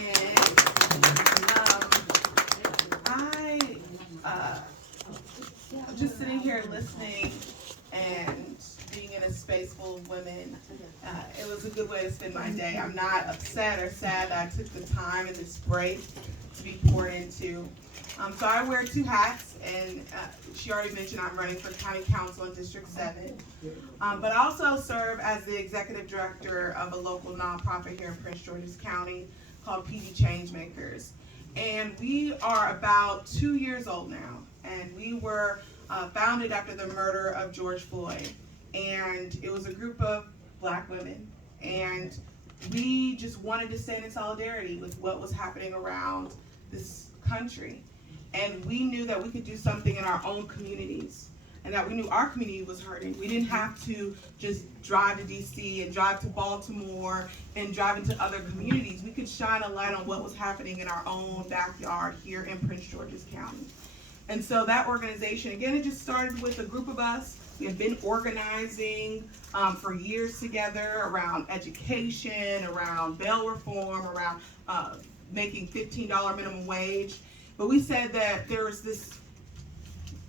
And I'm just sitting here listening and being in a space full of women. It was a good way to spend my day. I'm not upset or sad that I took the time in this break to be poured into. So I wear two hats, and she already mentioned I'm running for County Council in District 7. But I also serve as the executive director of a local nonprofit here in Prince George's County called PD Changemakers. And we are about 2 years old now, and we were founded after the murder of George Floyd. And it was a group of Black women, and we just wanted to stand in solidarity with what was happening around this country. And we knew that we could do something in our own communities, and that we knew our community was hurting. We didn't have to just drive to DC and drive to Baltimore and drive into other communities. We could shine a light on what was happening in our own backyard here in Prince George's County. And so that organization, again, it just started with a group of us. We have been organizing for years together around education, around bail reform, around making $15 minimum wage. But we said that there was this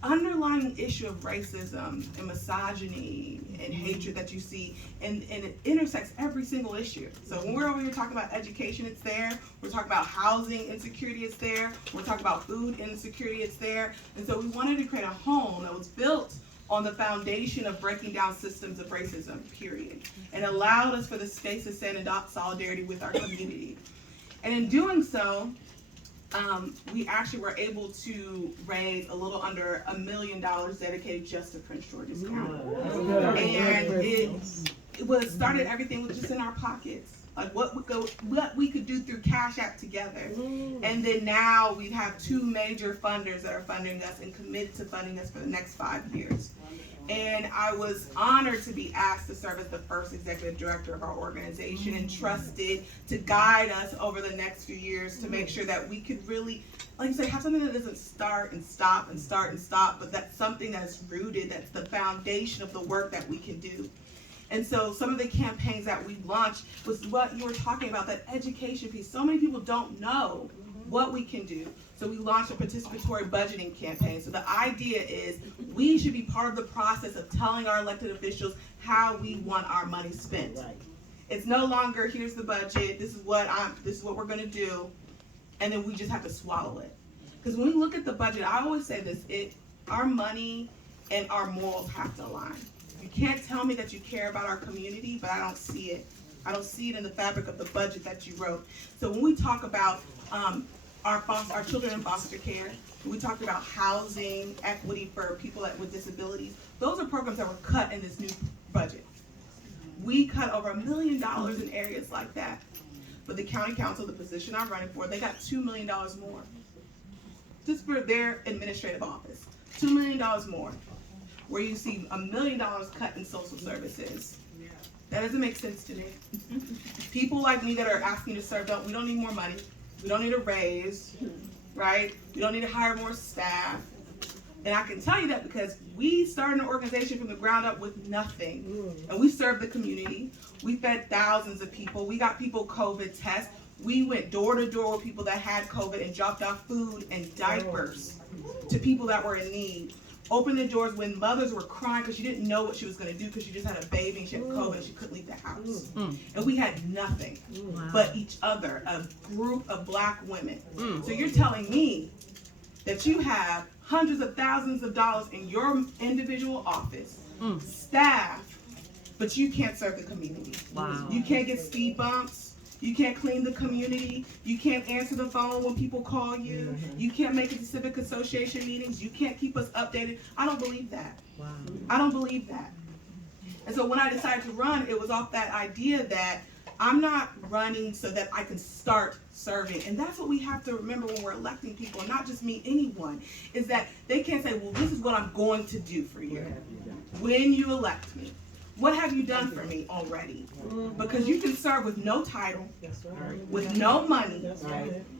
underlying issue of racism and misogyny and hatred that you see, and it intersects every single issue. So when we're over here talking about education, it's there. We're talking about housing insecurity, it's there. We're talking about food insecurity, it's there. And so we wanted to create a home that was built on the foundation of breaking down systems of racism, period, and allowed us for the space to stand in solidarity with our community. And in doing so, we actually were able to raise a little under $1 million dedicated just to Prince George's County. And it was started, everything was just in our pockets. Like what we could do through Cash App together. And then now we have two major funders that are funding us and committed to funding us for the next 5 years. And I was honored to be asked to serve as the first executive director of our organization and trusted to guide us over the next few years to make sure that we could really, like you say, have something that doesn't start and stop and start and stop, but that's something that's rooted, that's the foundation of the work that we can do. And so some of the campaigns that we launched was what you were talking about, that education piece. So many people don't know what we can do. So we launched a participatory budgeting campaign. So the idea is we should be part of the process of telling our elected officials how we want our money spent. Right. It's no longer, here's the budget, this is what we're gonna do, and then we just have to swallow it. Because when we look at the budget, I always say this, our money and our morals have to align. You can't tell me that you care about our community, but I don't see it. I don't see it in the fabric of the budget that you wrote. So when we talk about our children in foster care, we talked about housing equity for people with disabilities. Those are programs that were cut in this new budget. We cut over $1 million in areas like that. But the county council, the position I'm running for, they got $2 million more. Just for their administrative office. $2 million more. Where you see $1 million cut in social services. That doesn't make sense to me. People like me that are asking to serve, we don't need more money. We don't need a raise, right? We don't need to hire more staff. And I can tell you that because we started an organization from the ground up with nothing. And we served the community. We fed thousands of people. We got people COVID tests. We went door to door with people that had COVID and dropped off food and diapers to people that were in need. Opened the doors when mothers were crying because she didn't know what she was going to do because she just had a baby and she had COVID and she couldn't leave the house. And we had nothing but each other, a group of Black women. So you're telling me that you have hundreds of thousands of dollars in your individual office, staff, but you can't serve the community. Wow. You can't get speed bumps. You can't clean the community. You can't answer the phone when people call you. You can't make it to civic association meetings. You can't keep us updated. I don't believe that. Wow. I don't believe that. And so when I decided to run, it was off that idea that I'm not running so that I can start serving. And that's what we have to remember when we're electing people, and not just me, anyone, is that they can't say, well, this is what I'm going to do for you when you elect me. What have you done for me already? Because you can serve with no title, with no money.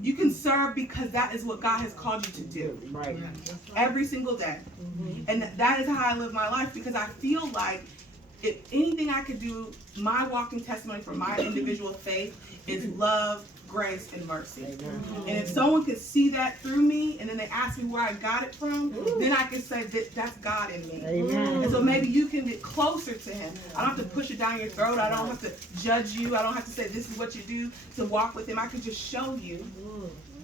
You can serve because that is what God has called you to do every single day. And that is how I live my life, because I feel like if anything I could do, my walking testimony for my individual faith is love, grace, and mercy. And if someone could see that through me, and then they ask me where I got it from, then I can say that that's God in me. And so maybe you can get closer to him. I don't have to push it down your throat. I don't have to judge you. I don't have to say this is what you do to walk with him. I can just show you.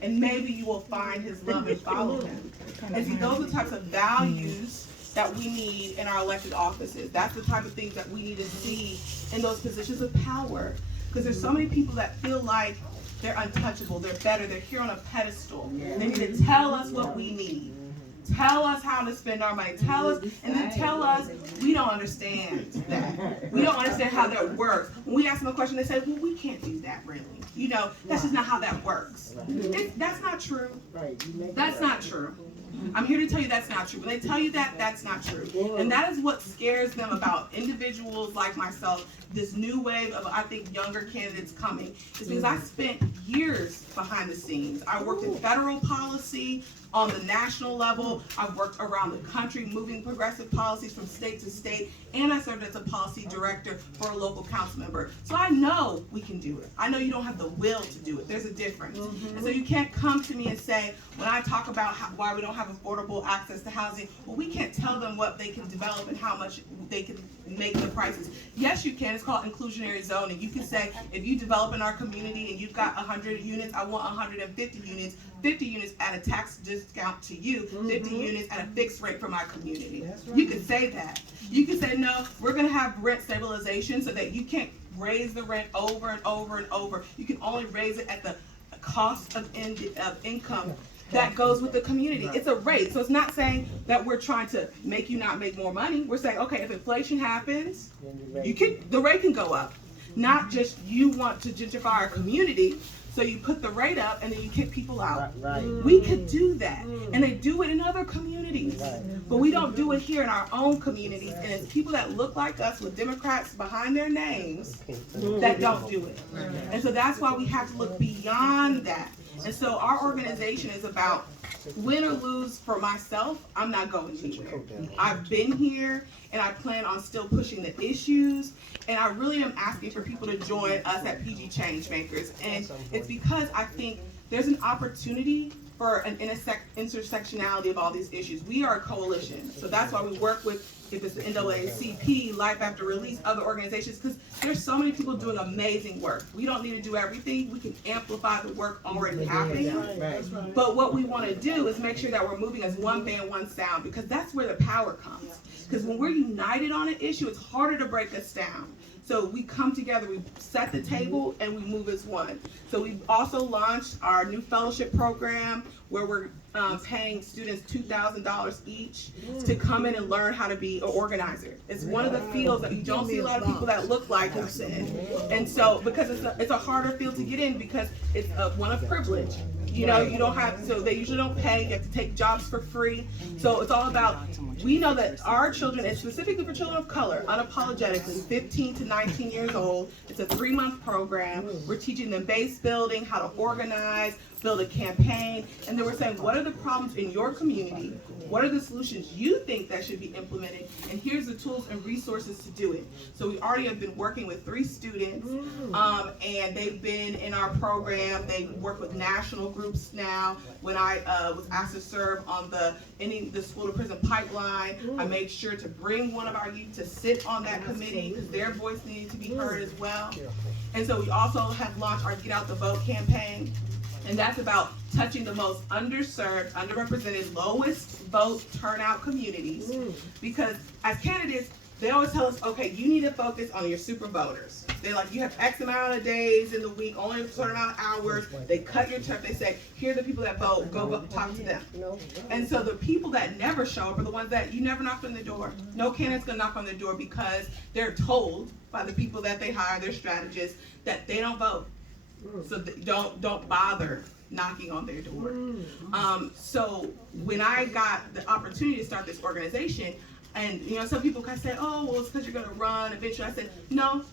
And maybe you will find his love and follow him. And see, those are the types of values that we need in our elected offices. That's the type of things that we need to see in those positions of power. Because there's so many people that feel like they're untouchable, they're better, they're here on a pedestal. They need to tell us what we need. Tell us how to spend our money. Tell us, and then tell us we don't understand that. We don't understand how that works. When we ask them a question, they say, well, we can't do that really. You know, that's just not how that works. That's not true. That's not true. I'm here to tell you that's not true. When they tell you that, that's not true. And that is what scares them about individuals like myself, this new wave of, I think, younger candidates coming. Is because I spent years behind the scenes. I worked in federal policy on the national level. I've worked around the country moving progressive policies from state to state, and I served as a policy director for a local council member. So I know we can do it. I know you don't have the will to do it. There's a difference. And so you can't come to me and say, when I talk about why we don't have affordable access to housing, well, we can't tell them what they can develop and how much they can make the prices. Yes, you can. It's called inclusionary zoning. You can say, if you develop in our community and you've got 100 units, I want 150 units, 50 units at a tax discount to you, 50 units at a fixed rate for my community. You can say that. You can say, no, we're going to have rent stabilization so that you can't raise the rent over and over and over. You can only raise it at the cost of income that goes with the community. It's a rate. So it's not saying that we're trying to make you not make more money. We're saying, okay, if inflation happens, the rate can go up. Not just you want to gentrify our community, so you put the rate up and then you kick people out. We could do that. And they do it in other communities. But we don't do it here in our own communities. And it's people that look like us with Democrats behind their names that don't do it. And so that's why we have to look beyond that. And so our organization is about win or lose for myself, I'm not going anywhere. I've been here and I plan on still pushing the issues. And I really am asking for people to join us at PG Changemakers. And it's because I think there's an opportunity for an intersectionality of all these issues. We are a coalition. So that's why we work with, if it's the NAACP, Life After Release, other organizations, because there's so many people doing amazing work. We don't need to do everything. We can amplify the work already happening. But what we want to do is make sure that we're moving as one band, one sound, because that's where the power comes. Because when we're united on an issue, it's harder to break us down. So we come together, we set the table, and we move as one. So we've also launched our new fellowship program where we're paying students $2,000 each to come in and learn how to be an organizer. It's one of the fields that you don't see a lot of people that look like us in. And so, because it's a harder field to get in because it's one of privilege. You know, you don't have, so they usually don't pay, you have to take jobs for free. So it's all about, we know that our children, and specifically for children of color, unapologetically, 15 to 19 years old, it's a 3-month program. We're teaching them base building, how to organize, build a campaign, and then we're saying, what are the problems in your community? What are the solutions you think that should be implemented? And here's the tools and resources to do it. So we already have been working with 3 students, and they've been in our program. They work with national groups now. When I was asked to serve on the ending the school to prison pipeline, I made sure to bring one of our youth to sit on that committee because their voice needed to be heard as well. And so we also have launched our Get Out the Vote campaign. And that's about touching the most underserved, underrepresented, lowest vote turnout communities. Because as candidates, they always tell us, okay, you need to focus on your super voters. They're like, you have X amount of days in the week, only a certain amount of hours. They cut your turf. They say, here are the people that vote. Go talk to them. And so the people that never show up are the ones that you never knock on the door. No candidate's going to knock on their door because they're told by the people that they hire, their strategists, that they don't vote. So don't bother knocking on their door. So when I got the opportunity to start this organization, and you know, some people kind of say, oh, well, it's because you're going to run eventually. I said, no,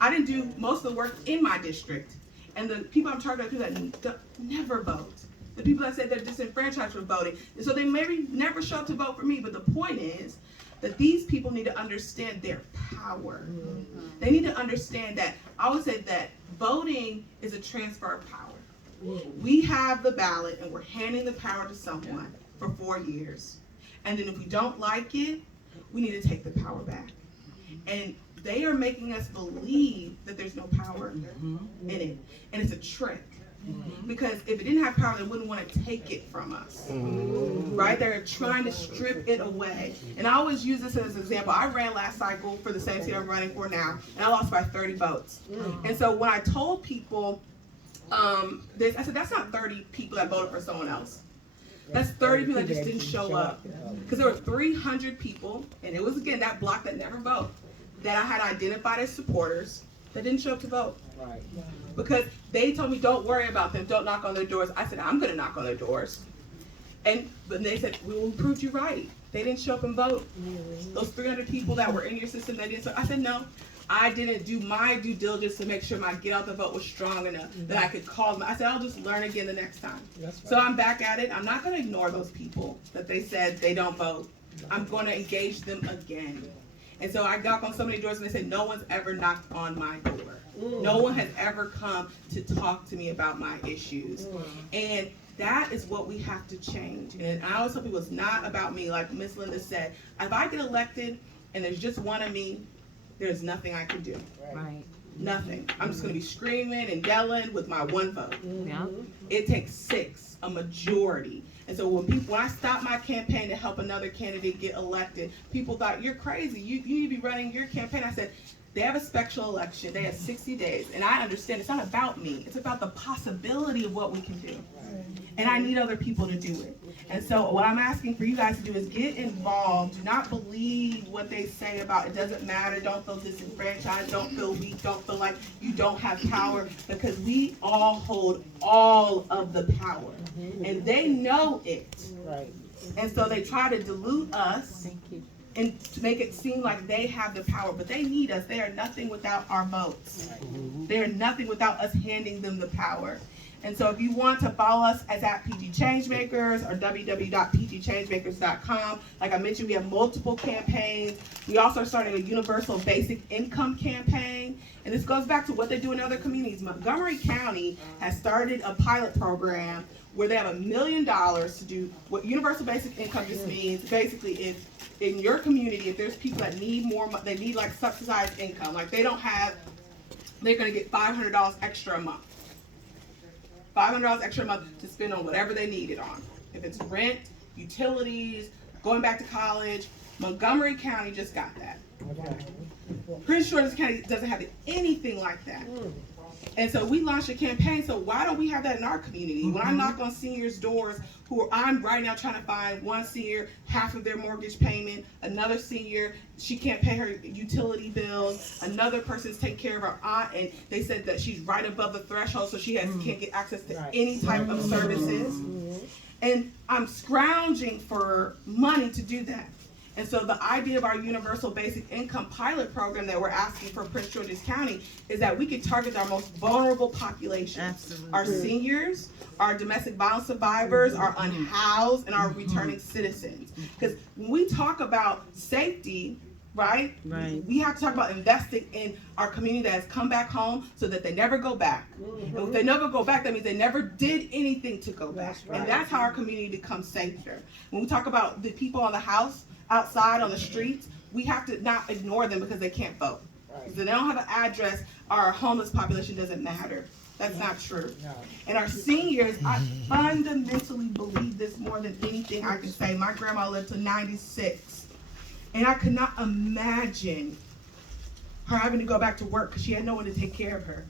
I didn't do most of the work in my district. And the people I'm targeting are people that never vote. The people that said they're disenfranchised from voting. And so they maybe never show up to vote for me. But the point is that these people need to understand their power. They need to understand that, I would say that voting is a transfer of power. We have the ballot and we're handing the power to someone for 4 years. And then if we don't like it, we need to take the power back. And they are making us believe that there's no power in it. And it's a trick. Because if it didn't have power, they wouldn't want to take it from us. Right? They're trying to strip it away. And I always use this as an example. I ran last cycle for the same seat I'm running for now, and I lost by 30 votes. And so when I told people this, I said, that's not 30 people that voted for someone else. That's 30 people that just didn't show up. Because there were 300 people, and it was, again, that block that never vote, that I had identified as supporters that didn't show up to vote. Right. Because they told me, don't worry about them, don't knock on their doors. I said, I'm going to knock on their doors. But they said, we proved you right. They didn't show up and vote. Those 300 people that were in your system, they didn't. So I said, no, I didn't do my due diligence to make sure my get out the vote was strong enough that I could call them. I said, I'll just learn again the next time. Right. So I'm back at it. I'm not going to ignore those people that they said they don't vote. I'm going to engage them again. And so I knock on so many doors and they say, no one's ever knocked on my door. No one has ever come to talk to me about my issues. And that is what we have to change. And I always tell people it's not about me. Like Miss Linda said, if I get elected and there's just one of me, there's nothing I can do. Right. Nothing. I'm just going to be screaming and yelling with my one vote. Yeah. It takes 6, a majority. And so when I stopped my campaign to help another candidate get elected, people thought, you're crazy. You need to be running your campaign. I said, they have a special election. They have 60 days. And I understand it's not about me. It's about the possibility of what we can do. And I need other people to do it. And so what I'm asking for you guys to do is get involved. Do not believe what they say about it doesn't matter. Don't feel disenfranchised. Don't feel weak. Don't feel like you don't have power. Because we all hold all of the power. And they know it. Right. And so they try to dilute us. Thank you. And to make it seem like they have the power, but they need us. They are nothing without our votes. They are nothing without us handing them the power. And so if you want to follow us as at PG Changemakers or www.pgchangemakers.com, like I mentioned, we have multiple campaigns. We also are starting a universal basic income campaign. And this goes back to what they do in other communities. Montgomery County has started a pilot program where they have $1 million to do what universal basic income just means. Basically, if in your community, if there's people that need more, they need like subsidized income, like they don't have, they're going to get $500 extra a month. $500 extra a month to spend on whatever they need it on. If it's rent, utilities, going back to college, Montgomery County just got that. Prince George's County doesn't have anything like that. And so we launched a campaign, so why don't we have that in our community? When I knock on seniors' doors, I'm right now trying to find one senior, half of their mortgage payment, another senior, she can't pay her utility bills, another person's taking care of her aunt, and they said that she's right above the threshold, so she can't get access to any type of services. And I'm scrounging for money to do that. And so the idea of our universal basic income pilot program that we're asking for Prince George's County is that we could target our most vulnerable populations. Absolutely. Our seniors, our domestic violence survivors, our unhoused, and our returning citizens. Because when we talk about safety, right? We have to talk about investing in our community that has come back home so that they never go back. And if they never go back, that means they never did anything to go back. And that's how our community becomes safer. When we talk about the people on the house, outside on the streets, we have to not ignore them because they can't vote. If they don't have an address, our homeless population doesn't matter. That's not true. And our seniors, I fundamentally believe this more than anything I can say. My grandma lived to 96, and I could not imagine her having to go back to work because she had no one to take care of her.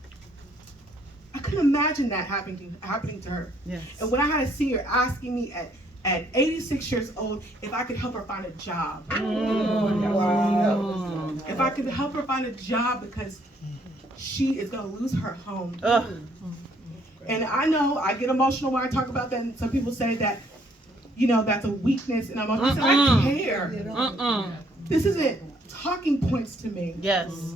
I couldn't imagine that happening to her. Yes. And when I had a senior asking me at 86 years old, if I could help her find a job. If I could help her find a job because she is going to lose her home. And I know I get emotional when I talk about that, and some people say that, you know, that's a weakness, and I said, I care. This isn't talking points to me. Yes.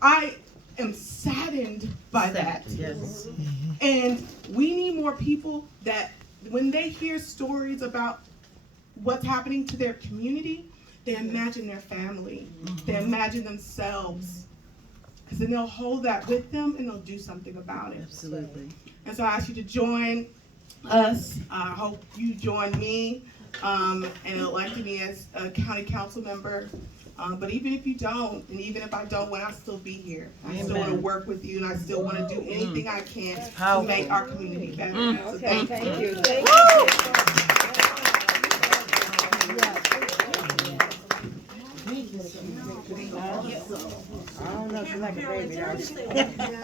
I am saddened by that. Yes. And we need more people that when they hear stories about what's happening to their community, they imagine their family. They imagine themselves. Because then they'll hold that with them and they'll do something about it. Absolutely. And so I ask you to join us. I hope you join me and elect me as a county council member. But even if you don't, and even if I don't win, I'll still be here. I still want to work with you, and I still want to do anything I can to make our community better. So thank you. Thank you. I don't know if you like a baby,